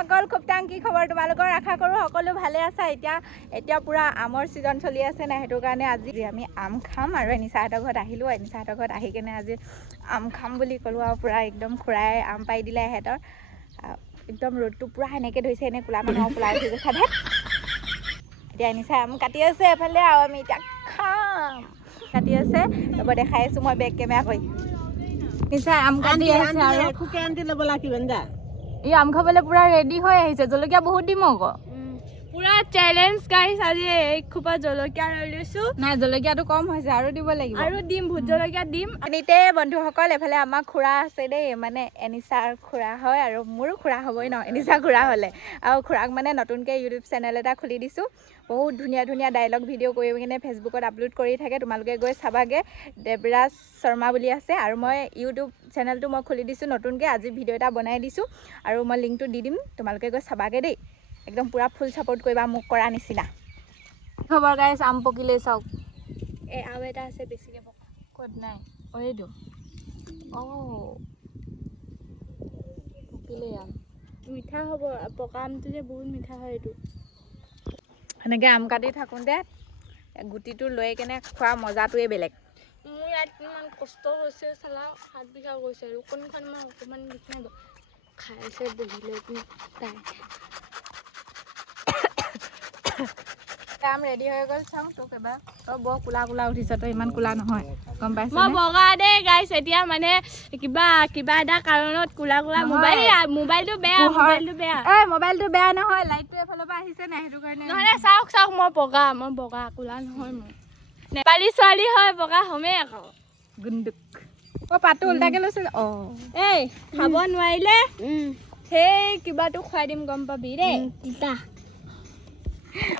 সকল খুব টাংকি খবৰ তোমালোকৰ আশা কৰোঁ সকলো ভালে আছা এতিয়া পুৰা আমৰ ছিজন চলি আছে না সেইটো কাৰণে আজি আমি আম খাম আৰু এনিচাহঁতৰ ঘৰত আহিলোঁ এনিচাহঁতৰ ঘৰত আহি কেনে আজি আম খাম বুলি ক'লোঁ আৰু পুৰা একদম খুৰাই আম পাৰি দিলে এহেঁতৰ একদম ৰ'দটো পুৰা এনেকৈ ধৰিছে এনে কোলা মানুহ কোলাই উঠি গৈছে ধেত এতিয়া এনিচাই আম কাটি আছে এফালে আৰু আমি এতিয়া খাম কাটি আছে ৰ'ব দেখাই আছোঁ মই বেক কেমেৰা কৰি এনিচাই আম কাটি আছে আৰু খুকে আনটি ল'ব লাগিব যা এই আম খাবলৈ পুৰা ৰেডি হৈ আহিছে জলকীয়া বহুত দিম আকৌ পুৰা চ্যালেঞ্জ গাইস আজি এক খোপা জলকীয়া লৈ লৈছো নাই জলকীয়াটো কম হৈছে আৰু দিব লাগিব আৰু দিম ভোট জলকীয়া দিম এনিতে বন্ধুসকল এফালে আমাৰ খুৰা আছে দেই মানে এনিচাৰ খুৰা হয় আৰু মোৰো খুৰা হ'বই ন এনিচা খুৰা হ'লে আৰু খুৰাক মানে নতুনকৈ ইউটিউব চেনেল এটা খুলি দিছোঁ বহুত ধুনীয়া ধুনীয়া ডাইলগ ভিডিঅ' কৰি কিনে ফেচবুকত আপলোড কৰি থাকে তোমালোকে গৈ চাবাগে দেৱৰাজ শৰ্মা বুলি আছে আৰু মই ইউটিউব চেনেলটো মই খুলি দিছোঁ নতুনকৈ আজি ভিডিঅ' এটা বনাই দিছোঁ আৰু মই লিংকটো দি দিম তোমালোকে গৈ চাবাগে দেই একদম পুৰা ফুল ছাপোৰ্ট কৰিবা মোক কৰা নিচিনা খবৰ গাইছ আম পকিলে চাওক এই আম এটা আছে বেছিকৈ পকা ক'ত নাই এইটো পকিলে আম মিঠা হ'ব পকা আমটো যে বহুত মিঠা হয় এইটো এনেকৈ আম কাটি থাকোঁতে গুটিটো লৈ কেনে খোৱা মজাটোৱে বেলেগ মোৰ ইয়াত ইমান কষ্ট হৈছে চালা 7 বিঘা গৈছে আৰু কোনখন মই অকণমান দেখি নাই খাইছে বহিলৈ তাই আম ৰেডি হৈ গ'ল চাওঁ তোক এবাৰ তই বৰ কোলা কোলা উঠিছ তই ইমান কোলা নহয় গম পাইছ মই বগা দেই গাইছ এতিয়া মানে কিবা এটা কাৰণত কোলা মোবাইলটো বেয়া এই মোবাইলটো বেয়া নহয় লাইটটো এফালৰ পৰা আহিছে নাই সেইটো কাৰণে নহ'লে চাওক মই বগা কোলা নহয় মই নেপালী ছোৱালী হয় বগা হ'মেই আকৌ গুণ্ডুক পাতটো উল্টাকে লৈছে এই খাব নোৱাৰিলে সেই কিবাটো খুৱাই দিম গম পাবি দেই তিতা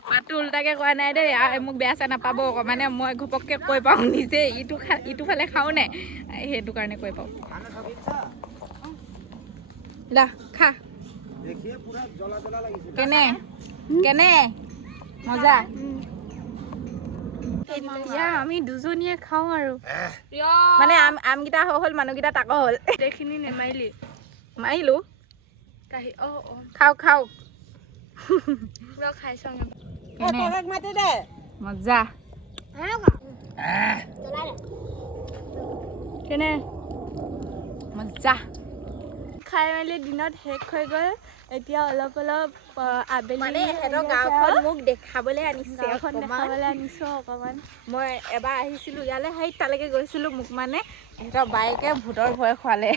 পাতটো উল্টাকে কোৱা নাই দেই মোক বেয়া চেয়া নাপাব আকৌ মানে মই ঘপককৈ কৈ পাওঁ নিজে ইটো ফালে খাওঁ নে সেইটো কাৰণে কৈ পাওঁ দা খা কেনে মজা এতিয়া আমি দুজনীয়ে খাওঁ আৰু মানে আমকেইটা হৈ হ'ল মানুহকেইটা তাকো হ'ল এইখিনি নেমাৰিলি মাৰিলোঁ কাহি খাওঁ খাই চাওঁ মাতি দে মজা কেনে মজা খাই মেলি দিনত শেষ হৈ গ'ল এতিয়া অলপ আবেলি মানে সিহঁতৰ গাঁওখন মোক দেখাবলৈ আনিছে আনিছোঁ অকণমান মই এবাৰ আহিছিলোঁ ইয়ালৈ সেই তালৈকে গৈছিলোঁ মোক মানে সিহঁতৰ বাইকে ভূতৰ ভয় খোৱালে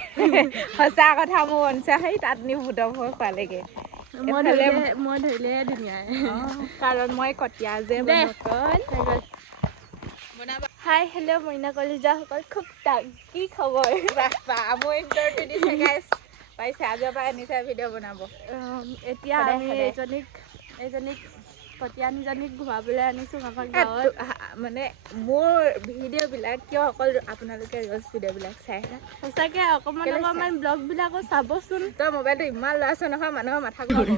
সঁচা কথা মোৰ অঞ্চা সেই তাত নি ভূতৰ ভয় খোৱালেগৈ মই ধৰিলেহে ধুনীয়াই কাৰণ মই কটীয়া যে হাই হেল্ল' মইনা কলিজাসকল খুব কি খবৰ মোৰ ইণ্টাৰভিউ দিছে গাইছ পাইছে আজিৰ পৰা এনিচাই ভিডিঅ' বনাব এতিয়া আমি এইজনীক কটীয়ানীজনীক ঘূৰাবলৈ আনিছোঁ আমাৰ গাঁৱত মানে মোৰ ভিডিঅ'বিলাক কিয় অকল আপোনালোকে ৰ'জ ভিডিঅ'বিলাক চাই হা সঁচাকৈ অকণমান ব্লগবিলাকো চাবচোন তই মোবাইলটো ইমান লৈ আছ নহয় মানুহৰ মাথা ঘূৰাব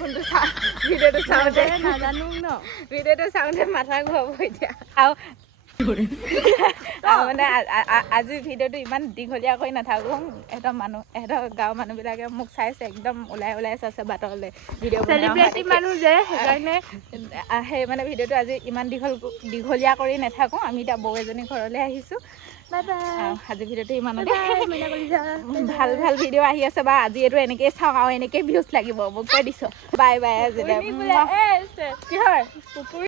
ফোনটো চা ভিডিঅ'টো চাওঁতে নাজানো ন ভিডিঅ'টো চাওঁতে মাথা ঘূৰাব এতিয়া আৰু মানে আজি ভিডিঅ'টো ইমান দীঘলীয়া কৰি নাথাকোঁ এহঁতৰ গাঁৱৰ মানুহবিলাকে মোক চাইছে একদম ওলাই চাইছে বাটলৈ ভিডিঅ' চেলিব্ৰিটি মানুহ যে সেইকাৰণে সেই মানে ভিডিঅ'টো আজি ইমান দীঘলীয়া কৰি নাথাকোঁ আমি এতিয়া বৌ এজনী ঘৰলৈ আহিছোঁ আজি ভিডিঅ'টো ইমানতে ভাল ভিডিঅ' আহি আছে বা আজি এইটো এনেকৈয়ে চাওঁ আৰু এনেকৈয়ে ভিউজ লাগিব মোক কৈ দিছোঁ বাই আজিলৈ কিহৰ